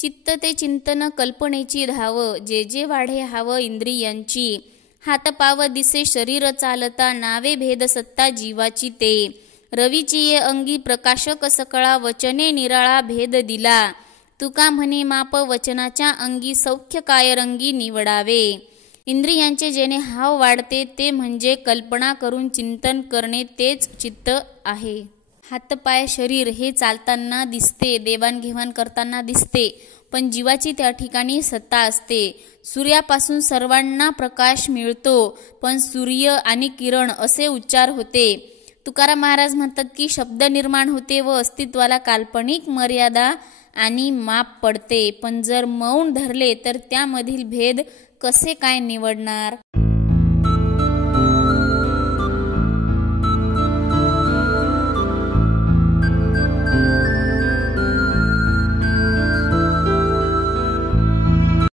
चित्त ते चिंतन कल्पनेची धाव, जे जे वाढे हाव इंद्रियांची. हात पाव दिसे शरीर चालता, नावे भेद सत्ता जीवाची ते. रवीची ये अंगी प्रकाशक सकळा, वचने निराळा भेद दिला. तुका म्हणे माप वचनाच्या अंगी, सौख्य काय रंगी निवडावे. इंद्रियांचे जेणे हाव वाढते ते म्हणजे कल्पना करून चिंतन करणे, तेच चित्त आहे. हातपाय शरीर हे चालताना दिसते, देवाणघेवाण करताना दिसते, पण जीवाची त्या ठिकाणी सत्ता असते. सूर्यापासून सर्वांना प्रकाश मिळतो, पण सूर्य आणि किरण असे उच्चार होते. तुकाराम महाराज म्हणतात की शब्द निर्माण होते व अस्तित्वाला काल्पनिक मर्यादा आणि माप पडते, पण जर मौन धरले तर त्यामधील भेद कसे काय निवडणार.